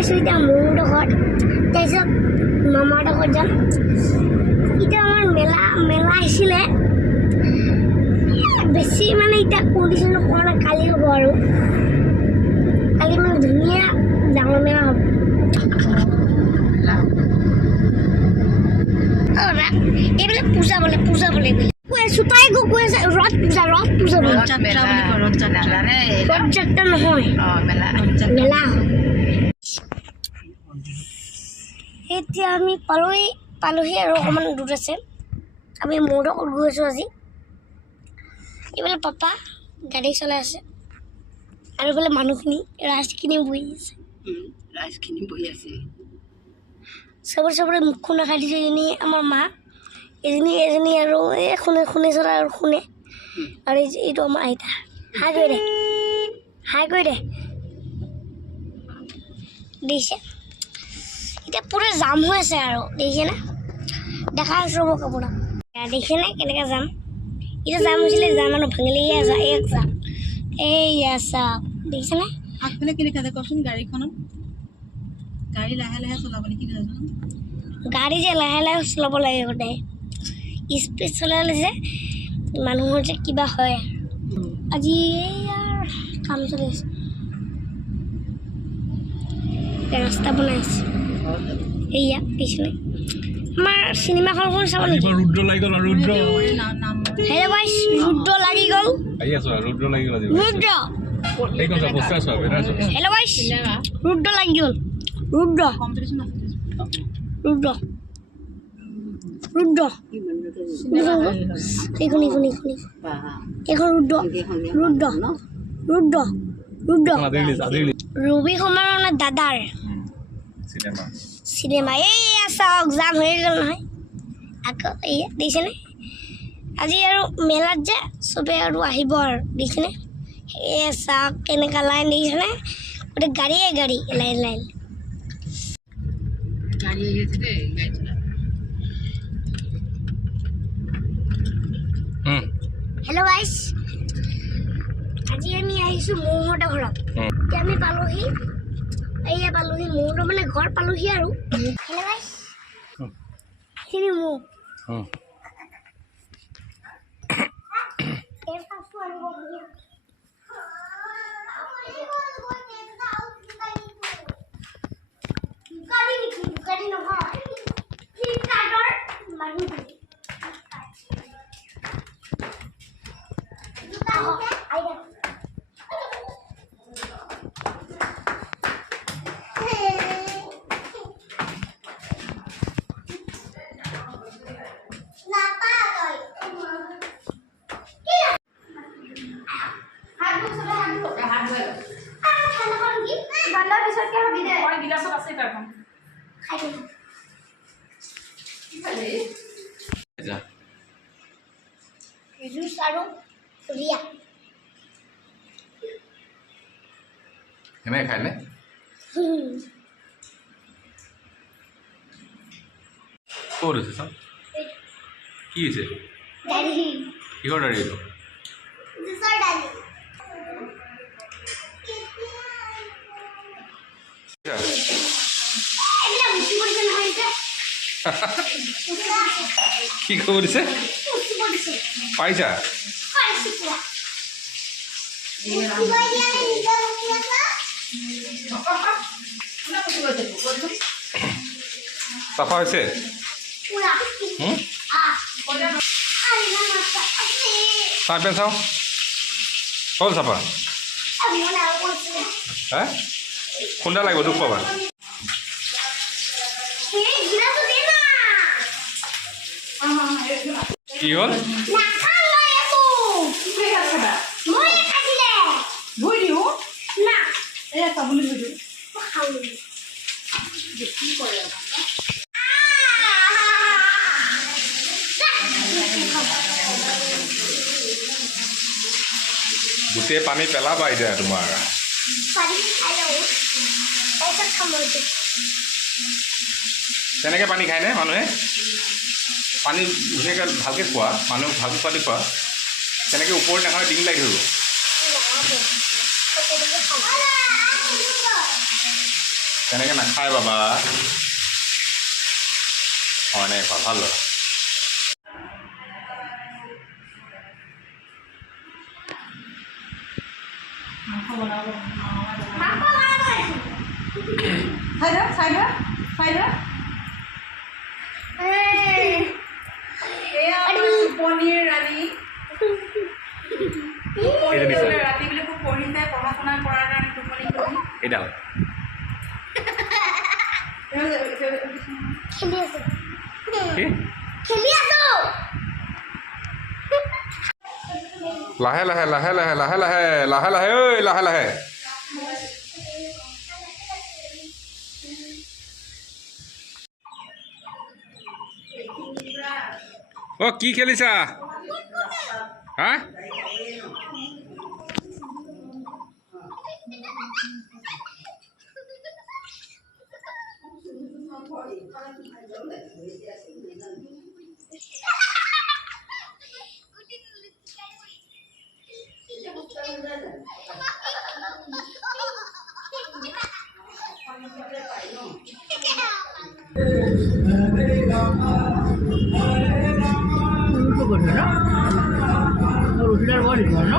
গৈছোঁ এতিয়া মোৰ ঘৰত তাৰপিছত মামাৰ ঘৰত যাম এতিয়া আমাৰ মেলা আহিছিলে বেছি মানে এতিয়া কণ্ডিশ্যন কৰা নাই কালি হ'ব আৰু কালি মানে ধুনীয়া ডাঙৰ মেলা হ'ব এইবিলাক পূজা বোলে কৈ আছোঁ তাই কৈ আছে ৰথ পূজা বোলে ৰথ যাত্ৰা নহয় মেলা এতিয়া আমি পালোহি আৰু অকণমান দূৰ আছে আমি মোৰ লগত গৈ আছোঁ আজি এইফালে পাপা গাড়ী চলাই আছে আৰু এইফালে মানুহখিনি ৰাইজখিনি বহি আছে চবৰে মুখখন দেখাই দিছে এজনী আমাৰ মা এজনী আৰু এই শুনে চলা আৰু শুনে আৰু এইটো আমাৰ আইতা হাই কৰি দে দেখিছে এতিয়া পুৰা জাম হৈ আছে আৰু দেখিছেনে দেখা আছোঁ মোক আপোনাক দেখিছেনে কেনেকৈ যাম এতিয়া যাম হৈছিলে যাম মানুহ ভাঙিলে এক যাম এইয়া চাওক দেখিছেনে আগফালে কেনেকৈ আছে কওকচোন গাড়ীখনত গাড়ী লাহে চলাব নেকি নাজানো গাড়ী যে লাহে চলাব লাগে সদায় স্পীড চলালে যে মানুহৰ যে কিবা হয় আজি এইয়াৰ কাম চলি আছে ৰাস্তা বনাইছে এইয়া দেখিছেনে আমাৰ চিনেমা হলখন চাব নেকি ৰুদ্ৰ লাগি গ'ল হেল্ল' গাইছ ৰুদ্ৰ লাগি গ'ল হেল্ল' গাইছ ৰুদ্ৰ লাগি গ'ল ৰুদ্ৰ এইখন ৰুদ্ৰ ৰবি শৰ্মাৰ মানে দাদাৰ চিনেমা এইয়া চাওক যাম হৈ গ'ল নহয় আকৌ এইয়া দেখিছেনে আজি আৰু মেলাত যে চবে আৰু আহিব আৰু দেখিছেনে এয়া চাওক কেনেকুৱা লাইন দেখিছেনে গোটেই গাড়ী লাইন হেল্ল' গাইছ আজি আমি আহিছোঁ মৌহঁতৰ ঘৰত এতিয়া আমি পালোহি মৌহঁতৰ মানে ঘৰ পালোহি আৰু হেল্ল' গাইছ এইখিনি মৌ দোকানী নহয় ফ্লিপকাৰ্টৰ মানুহ জুচ আৰু ৰিয়া সেনেকৈ খায়নে ক'ত হৈছে চাওক কি হৈছে কিহৰ দাড়ি এইটো কি খবৰ দিছে পাইছা চাফা হৈছে চাহ পেন চাওঁ হ'ল চাফা হে খুন্দা লাগিব দুখ পাবা কি হ'ল গোটেই পানী পেলাবা এতিয়া তোমাৰ তেনেকৈ পানী খায়নে মানুহে পানী ধুনীয়াকৈ ভালকৈ খোৱা মানুহক ভালকৈ খোৱাদি খোৱা তেনেকৈ ওপৰত নাখায় ডিঙি লাগি ধৰিব তেনেকৈ নাখায় বাবা। অঁ এনেকুৱা ভাল ল'ৰা। মাংস বনাব মাংস বনাই চাই ধৰা এয়া টোপনিৰ ৰাণী ৰাতি বোলে খুব পঢ়িছে, পঢ়া শুনা কৰাৰ কাৰণে টোপনি কৰি এইডাল খেলি আছো কি খেলি আছো লাহে লাহে লাহে লাহে লাহে লাহে লাহে লাহে ঐ লাহে লাহে। অ' কি খেলিছা হা? রবিবার বলি না